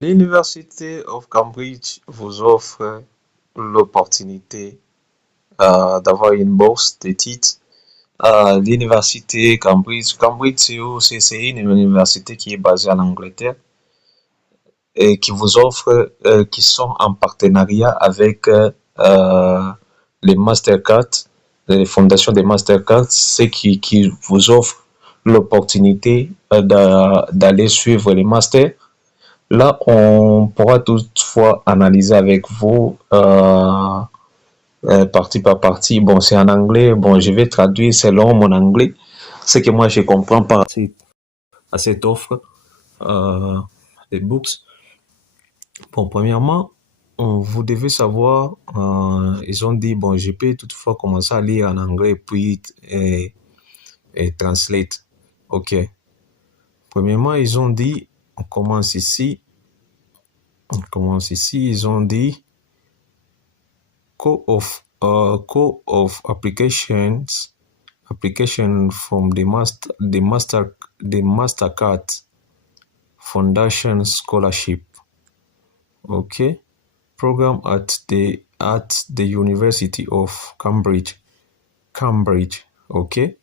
L'Université of Cambridge vous offre l'opportunité d'avoir une bourse d'études à l'Université Cambridge. Cambridge, c'est une université qui est basée en Angleterre et qui vous offre, qui sont en partenariat avec les Mastercard, les fondations des Mastercard, c'est qui vous offre l'opportunité d'aller suivre les masters. Là, on pourra toutefois analyser avec vous partie par partie. Bon, c'est en anglais. Bon, je vais traduire selon mon anglais. Ce que moi, je comprends par à cette offre des books. Bon, premièrement, vous devez savoir, ils ont dit, bon, je peux toutefois commencer à lire en anglais puis et translate. OK. Premièrement, ils ont dit, on commence ici. Ils ont dit core of application from the Mastercard Foundation Scholarship. Okay, program at the University of Cambridge. Okay,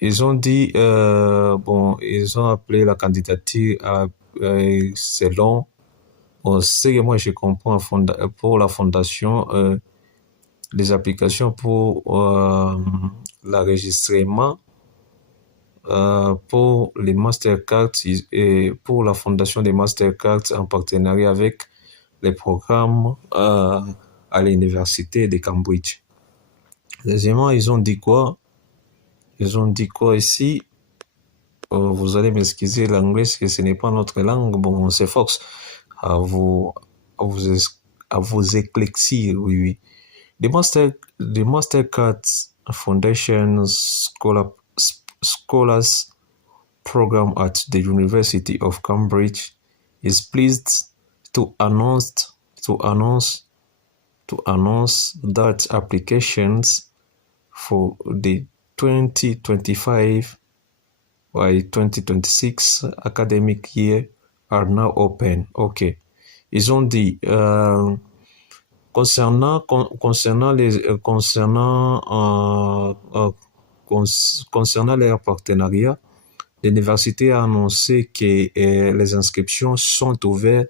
ils ont dit bon, ils ont appelé la candidature selon ce que moi je comprends pour la fondation, les applications pour l'enregistrement pour les Mastercards et pour la fondation des Mastercards en partenariat avec les programmes à l'université de Cambridge. Deuxièmement, ils ont dit quoi? Ils ont dit quoi ici? Vous allez m'excuser l'anglais, parce que ce n'est pas notre langue. Bon, on s'efforce à vous, à vous, à vous éclaircir, oui, oui. The Mastercard Foundation Scholars Program at the University of Cambridge is pleased to announce that applications for the 2025 by 2026 academic year are now open. OK. Ils ont dit concernant leur partenariat, l'université a annoncé que les inscriptions sont ouvertes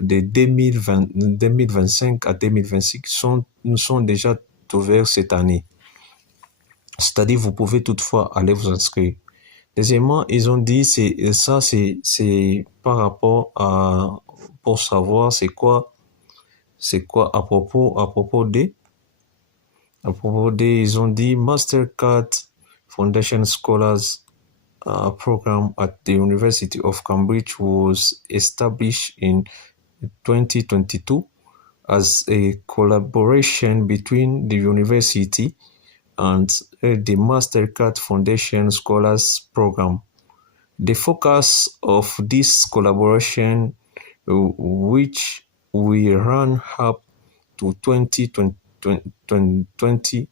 de 2025 à 2026, sont déjà ouvertes cette année. C'est-à-dire, vous pouvez toutefois aller vous inscrire. Deuxièmement, ils ont dit, c'est par rapport à, pour savoir c'est quoi à propos des, ils ont dit Mastercard Foundation Scholars program at the University of Cambridge was established in 2022 as a collaboration between the university and the Mastercard Foundation Scholars Program. The focus of this collaboration, which will run up to 2020,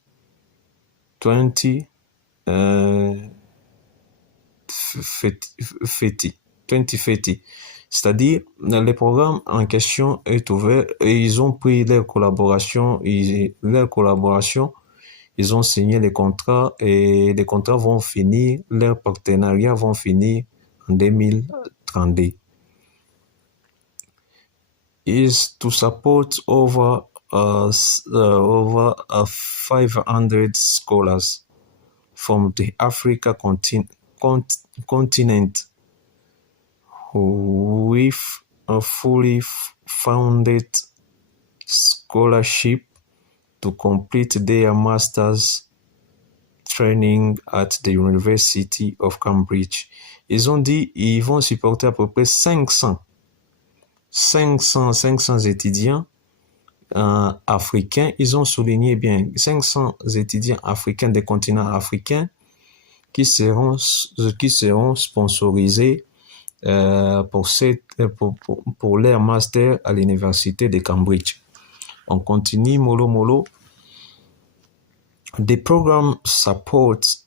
c'est-à-dire les programmes en question est ouvert et ils ont pris leur collaboration, ils ont signé les contrats et les contrats vont finir, leurs partenariats vont finir en 2032. Is to support over 500 scholars from the Africa continent with a fully funded scholarship to complete their master's training at the University of Cambridge. Ils ont dit ils vont supporter à peu près 500 étudiants africains. Ils ont souligné bien 500 étudiants africains des continents africains qui seront sponsorisés pour leur master à l'université de Cambridge. On continue, mollo. The program supports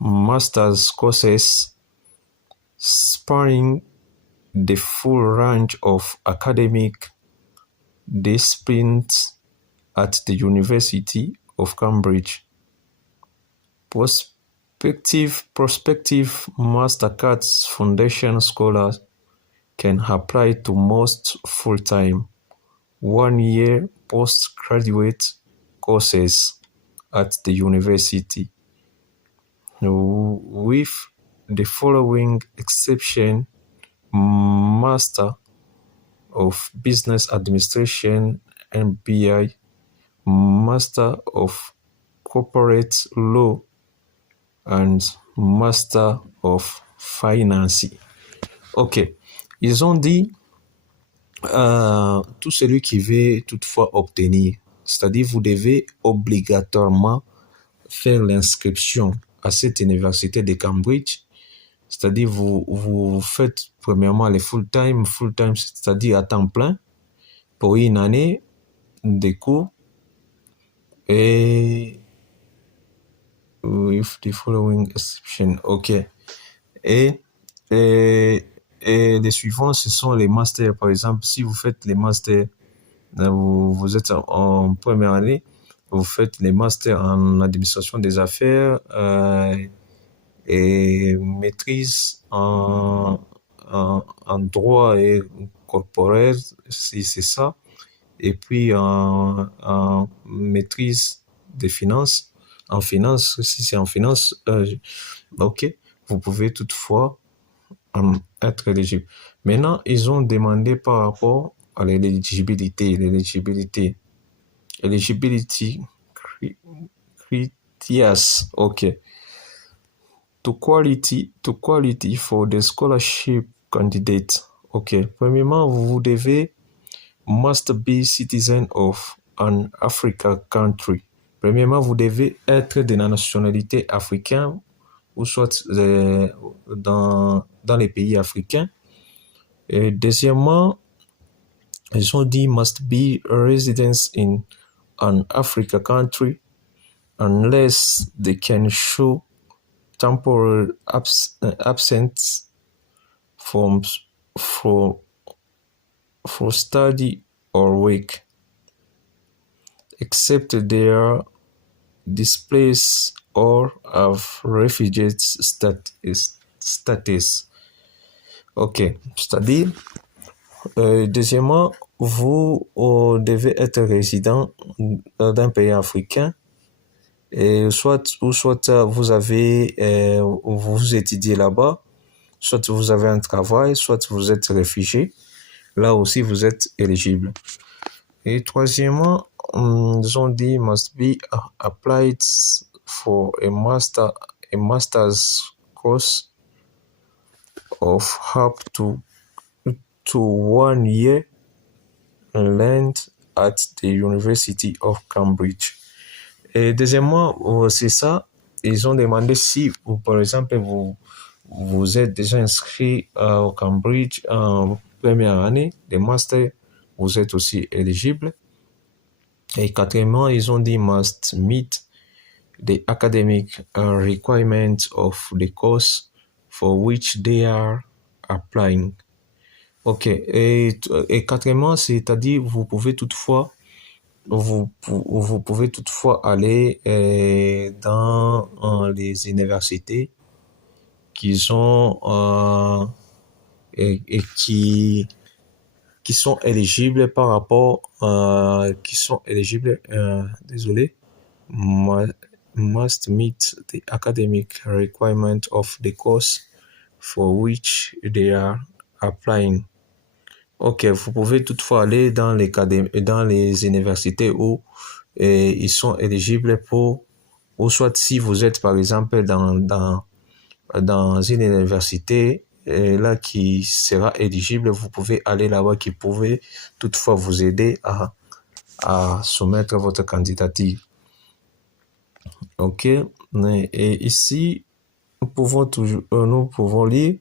master's courses spanning the full range of academic disciplines at the University of Cambridge. Prospective Mastercard Foundation scholars can apply to most full-time, one-year postgraduate courses at the university, with the following exception: Master of Business Administration (MBA), Master of Corporate Law, and Master of Finance. Ok, ils ont dit tout celui qui veut toutefois obtenir, c'est-à-dire vous devez obligatoirement faire l'inscription à cette université de Cambridge, c'est-à-dire vous faites premièrement les full-time, c'est-à-dire à temps plein, pour une année de cours, et with the following exception, ok. Et les suivants, ce sont les masters. Par exemple, si vous faites les masters, vous êtes en première année, vous faites les masters en administration des affaires et maîtrise en droit et corporel, si c'est ça, et puis en maîtrise des finances, en finance, si c'est en finance, ok, vous pouvez toutefois être éligible. Maintenant, ils ont demandé par rapport à l'éligibility criteria. Ok. To quality for the scholarship candidate. Ok. Premièrement, vous devez must be citizen of an African country. Premièrement, vous devez être de la nationalité africaine ou soit dans les pays africains. Et deuxièmement, ils ont dit must be a residence in an African country unless they can show temporary absence for study or work, except they are displaced or have refugee status. Ok, c'est-à-dire, deuxièmement, vous devez être résident d'un pays africain, et soit vous avez vous étudiez là-bas, soit vous avez un travail, soit vous êtes réfugié. Là aussi, vous êtes éligible. Et troisièmement, ils ont dit must be applied for a master's course of up to 1 year length at the University of Cambridge. Et deuxièmement, c'est ça, ils ont demandé si, par exemple, vous êtes déjà inscrit au Cambridge en première année de master, vous êtes aussi éligible. Et quatrièmement, ils ont dit must meet the academic requirements of the course for which they are applying. Ok, et quatrièmement, c'est-à-dire vous pouvez toutefois aller dans les universités qui sont et qui sont éligibles par rapport désolé, must meet the academic requirement of the course for which they are applying. Ok, vous pouvez toutefois aller dans les universités où ils sont éligibles pour, ou soit si vous êtes par exemple dans une université là qui sera éligible, vous pouvez aller là-bas, qui pouvait toutefois vous aider à soumettre votre candidature. Ok, et ici nous pouvons lire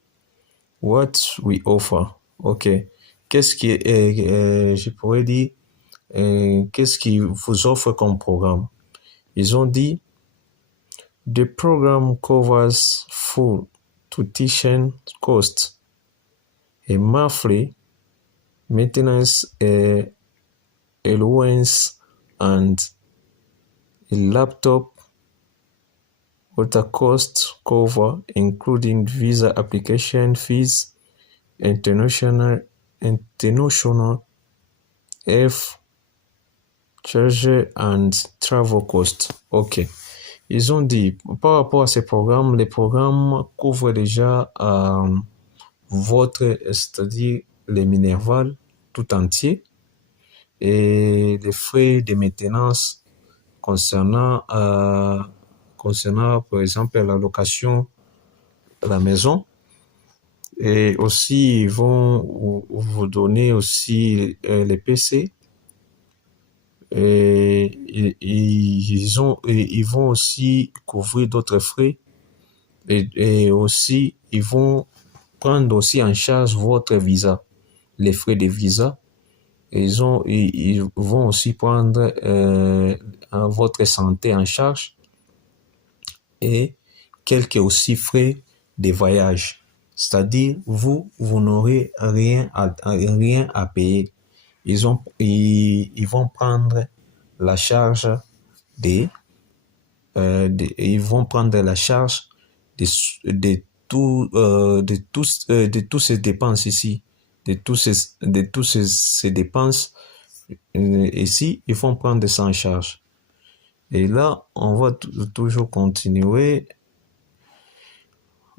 what we offer. Ok, qu'est-ce qui je pourrais dire qu'est-ce qui vous offre comme programme. Ils ont dit the program covers full tuition costs a monthly maintenance allowance, and a laptop with a cost cover, including visa application fees, international F charge and travel cost. Ok. Ils ont dit, par rapport à ces programmes, les programmes couvrent déjà votre, c'est-à-dire les Minerval tout entier et les frais de maintenance concernant par exemple la location de la maison, et aussi ils vont vous donner aussi les PC, et ils vont aussi couvrir d'autres frais, et aussi ils vont prendre aussi en charge votre visa, les frais de visa. Ils vont aussi prendre votre santé en charge et quelques aussi frais de voyage. C'est-à-dire, vous n'aurez rien à payer. Ils vont prendre la charge ils vont prendre la charge de tous ces dépenses ici, de tous ces dépenses ici, ils vont prendre ça en charge. Et là, on va toujours continuer.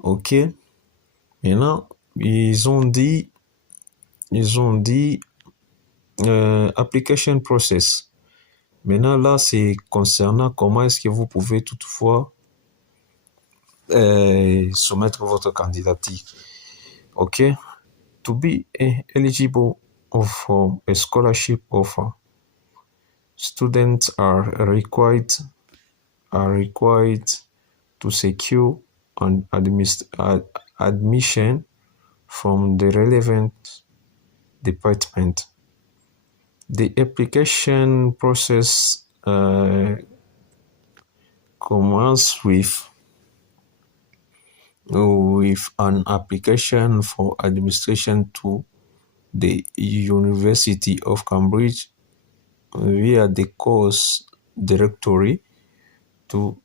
Ok. Maintenant, ils ont dit application process. Maintenant, là, c'est concernant comment est-ce que vous pouvez toutefois soumettre votre candidature. Ok. To be eligible for a scholarship offer, students are required to secure an admission from the relevant department. The application process commences with an application for admission to the University of Cambridge via the course directory to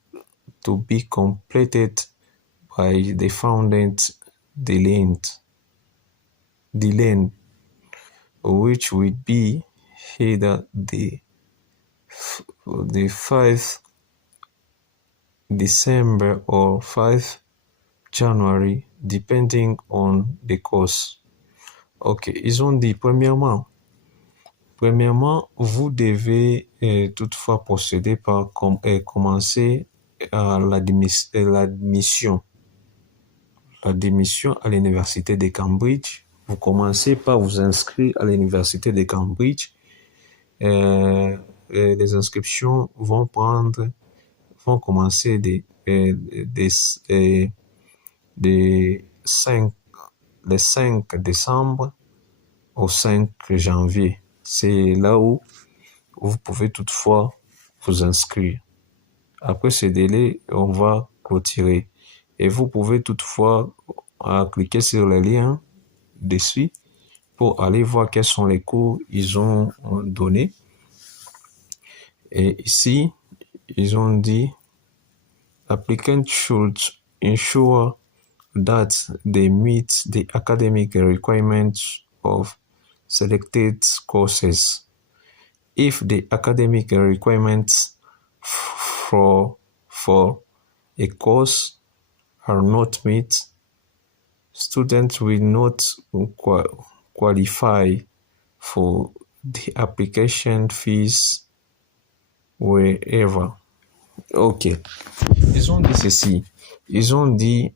be completed by the foundant Delaney, which will be either the 5th December or 5th January, depending on the course. Ok, ils ont dit premièrement, vous devez toutefois procéder par commencer l'admission à l'université de Cambridge. Vous commencez par vous inscrire à l'université de Cambridge. Les inscriptions vont commencer le 5 décembre au 5 janvier. C'est là où vous pouvez toutefois vous inscrire. Après ce délai, on va clôturer. Et vous pouvez toutefois cliquer sur le lien dessus pour aller voir quels sont les cours ils ont donnés. Et ici, ils ont dit applicant should ensure that they meet the academic requirements of selected courses. If the academic requirements for a course are not met, students will not qualify for the application fees wherever. Ok. Ils ont dit ceci. Ils ont dit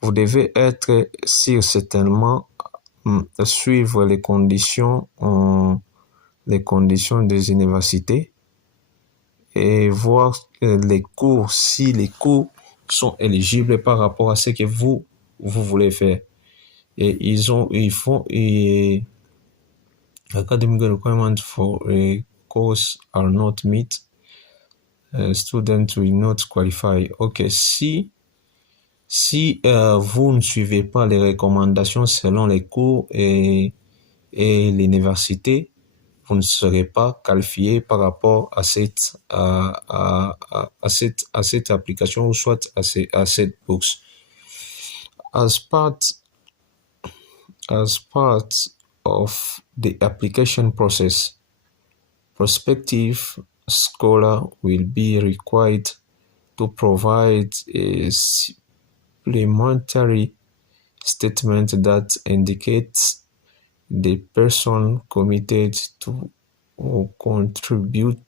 vous devez être sûr certainement suivre les conditions des universités et voir les cours, si les cours sont éligibles par rapport à ce que vous voulez faire. Et ils font academic requirements for a course are not met, students will not qualify. Ok, si Si vous ne suivez pas les recommandations selon les cours et l'université, vous ne serez pas qualifié par rapport à cette application ou soit à cette bourse. As part of the application process, prospective scholar will be required to provide a supplementary statement that indicates the person committed to contributing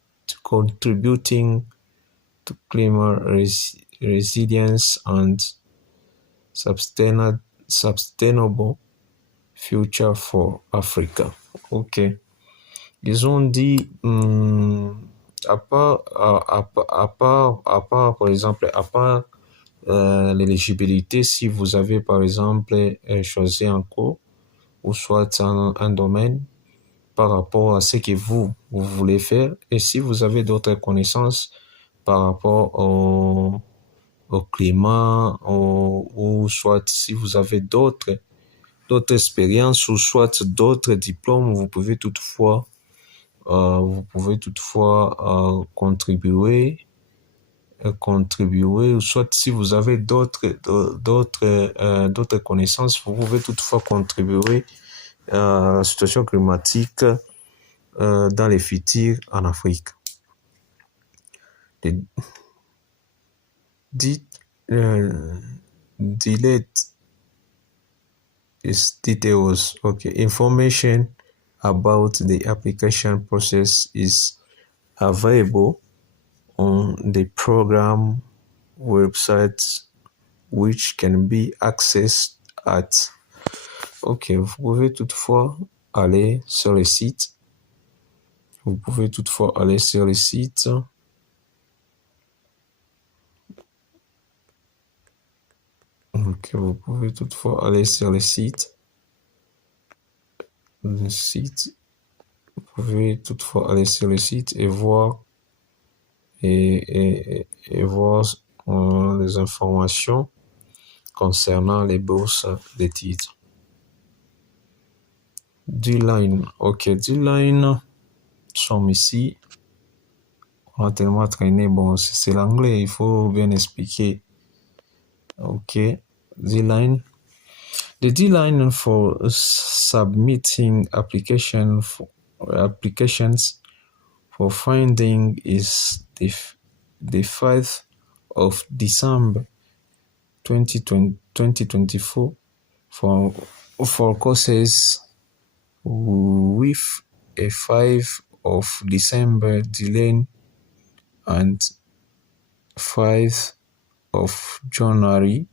to climate resilience and sustainable future for Africa. Ok. Ils ont dit, à part, par exemple, à part l'éligibilité, si vous avez, par exemple, choisi un cours ou soit un domaine par rapport à ce que vous voulez faire, et si vous avez d'autres connaissances par rapport au climat, ou soit si vous avez d'autres expériences ou soit d'autres diplômes, vous pouvez toutefois contribuer, ou soit si vous avez d'autres connaissances, vous pouvez toutefois contribuer à la situation climatique dans les futurs en Afrique. Delete is details. Okay, information about the application process is available on the program website, which can be accessed at. Ok, vous pouvez toutefois aller sur le site. Ok, vous pouvez toutefois aller sur le site. Vous pouvez toutefois aller sur le site. Et voir voir les informations concernant les bourses des titres. D-Line. Ok, D-Line sont ici. On a tellement traîné. Bon, c'est l'anglais, il faut bien expliquer. Ok, D-Line. The deadline for submitting applications for funding is the 5th of December 2024 for courses with a 5 of December deadline and 5 of January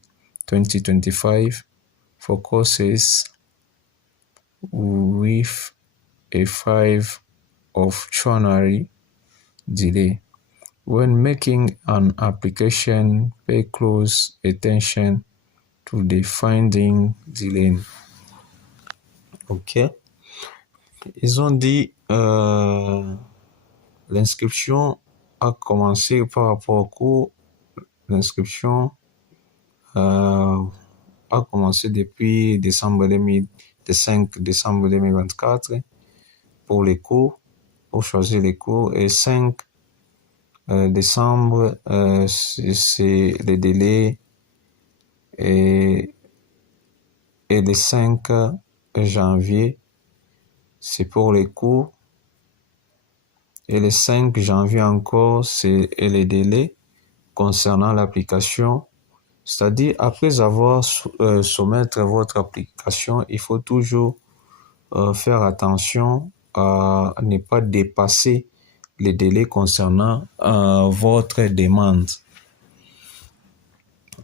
2025 for courses with a 5 of January delay. When making an application, pay close attention to the funding delay. Ok. Ils ont dit l'inscription a commencé par rapport au cours. L'inscription a commencé depuis 5 décembre 2024 pour les cours, pour choisir les cours, et 5 décembre, c'est le délai, et le 5 janvier, c'est pour les cours, et le 5 janvier encore, c'est le délai concernant l'application. C'est-à-dire, après avoir soumettre votre application, il faut toujours faire attention à ne pas dépasser les délais concernant votre demande.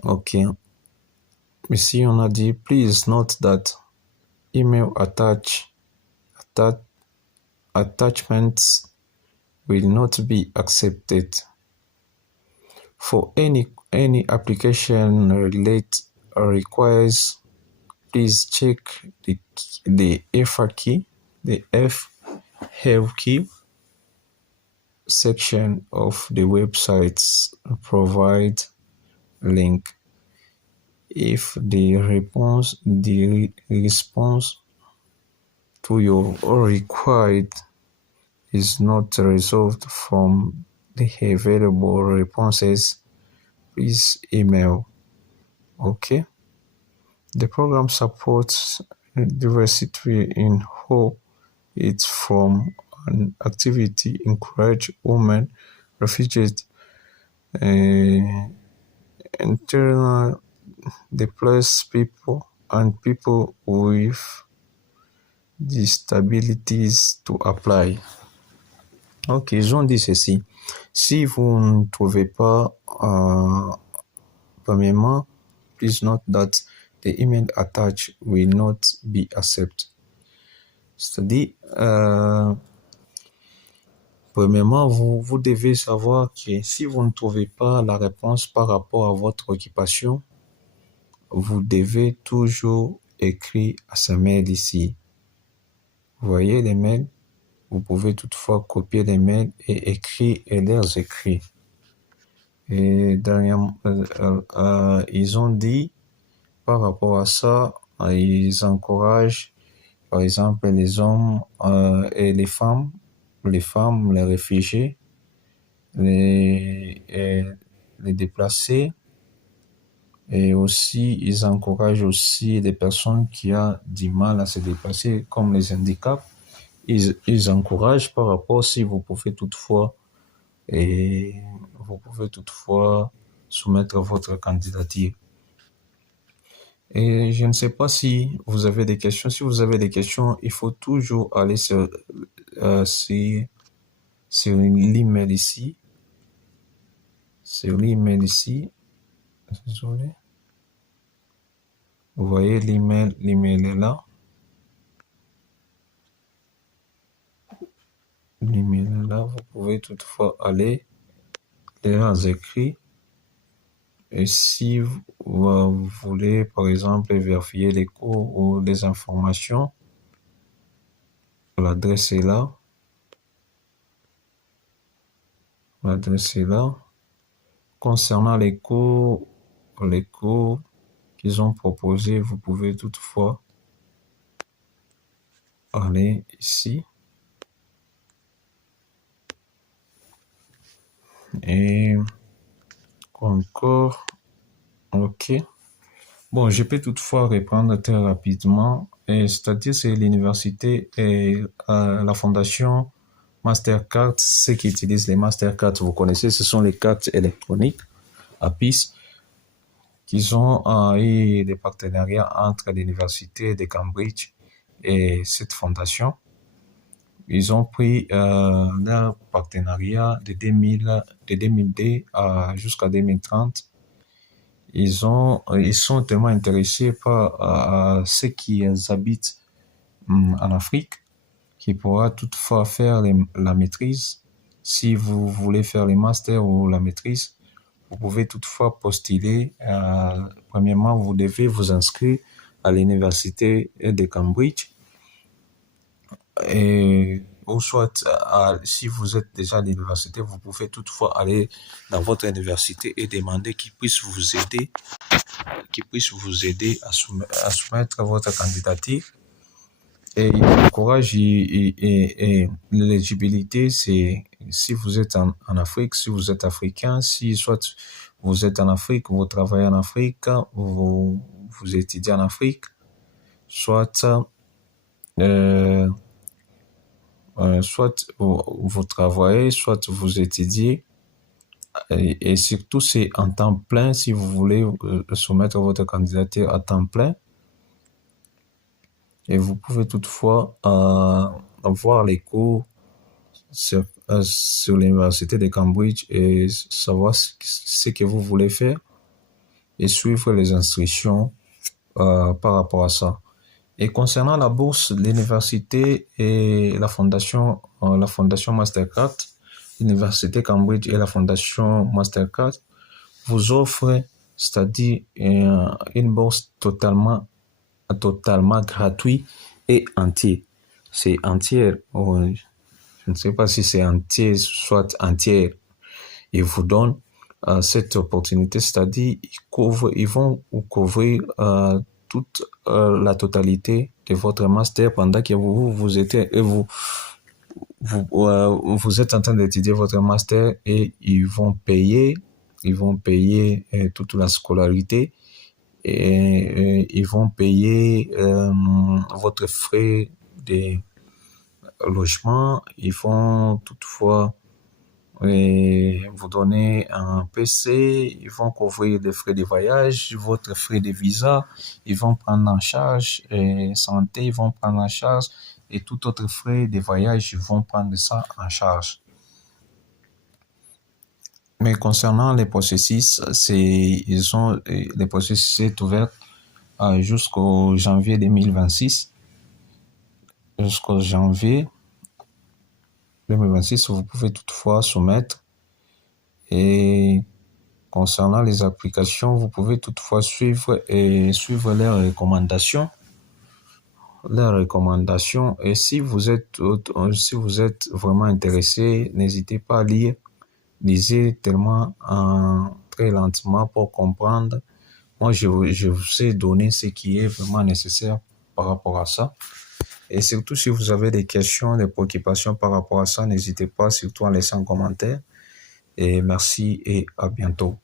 Ok. Ici, on a dit, please note that email attachments will not be accepted. For any application requires, please check the FAQ section of the website's provide link. if the response to your required is not resolved from the available responses, please email. Okay? The program supports diversity in how it's from an activity encourage women, refugees, internal displaced people, and people with disabilities to apply. Ok, ils ont dit ceci. Si vous ne trouvez pas, premièrement, please note that the email attached will not be accepted. C'est-à-dire, premièrement, vous devez savoir que si vous ne trouvez pas la réponse par rapport à votre occupation, vous devez toujours écrire à ce mail ici. Vous voyez les mails? Vous pouvez toutefois copier les mails et écrire et leurs écrits. Et dernièrement, ils ont dit, par rapport à ça, ils encouragent, par exemple, les hommes et les femmes, les réfugiés, les déplacés, et aussi, ils encouragent aussi les personnes qui ont du mal à se déplacer, comme les handicaps. Ils encouragent par rapport si vous pouvez toutefois soumettre votre candidature. Et je ne sais pas si vous avez des questions. Si vous avez des questions, il faut toujours aller sur l'email ici. Sur l'email ici. Désolé. Vous voyez l'email est là. L'email est là. Vous pouvez toutefois aller les écrits. Et si vous voulez, par exemple, vérifier les cours ou les informations, l'adresse est là. L'adresse est là. Concernant les cours qu'ils ont proposés, vous pouvez toutefois aller ici. Et encore, ok. Bon, je peux toutefois reprendre très rapidement. C'est-à-dire, c'est l'université et la fondation Mastercard, ceux qui utilisent les Mastercard, vous connaissez, ce sont les cartes électroniques APIS, qui ont eu des partenariats entre l'université de Cambridge et cette fondation. Ils ont pris leur partenariat de 2002 jusqu'à 2030. Ils sont tellement intéressés par ceux qui habitent en Afrique, qui pourra toutefois faire la maîtrise. Si vous voulez faire les masters ou la maîtrise, vous pouvez toutefois postuler. Premièrement, vous devez vous inscrire à l'université de Cambridge. Ou soit, si vous êtes déjà à l'université, vous pouvez toutefois aller dans votre université et demander qu'ils puissent vous aider à soumettre votre candidature. Et il encourage l'éligibilité, c'est si vous êtes en Afrique, si vous êtes africain, si soit vous êtes en Afrique, vous travaillez en Afrique, vous étudiez en Afrique, soit vous travaillez, soit vous étudiez, et surtout c'est en temps plein si vous voulez soumettre votre candidature à temps plein. Et vous pouvez toutefois voir les cours sur l'université de Cambridge et savoir ce que vous voulez faire et suivre les instructions par rapport à ça. Et concernant la bourse, l'université et la fondation Mastercard, l'université Cambridge et la fondation Mastercard vous offrent, c'est-à-dire une bourse totalement gratuit et entier. C'est entier, je ne sais pas si c'est entier, soit entière. Il vous donne cette opportunité, c'est-à-dire ils vont couvrir toute la totalité de votre master pendant que vous êtes en train d'étudier votre master et ils vont payer toute la scolarité et ils vont payer votre frais de logement. Ils vont toutefois vous donner un PC, ils vont couvrir les frais de voyage, votre frais de visa, ils vont prendre en charge santé, ils vont prendre en charge et tout autre frais de voyage, ils vont prendre ça en charge. Mais concernant les processus, le processus est ouvert jusqu'au janvier 2026. Jusqu'au janvier 2026, vous pouvez toutefois soumettre. Et concernant les applications, vous pouvez toutefois suivre leurs recommandations. Et si vous êtes vraiment intéressé, n'hésitez pas à lire. Lisez tellement très lentement pour comprendre. Moi, je vous ai donné ce qui est vraiment nécessaire par rapport à ça. Et surtout, si vous avez des questions, des préoccupations par rapport à ça, n'hésitez pas, surtout en laissant un commentaire. Et merci et à bientôt.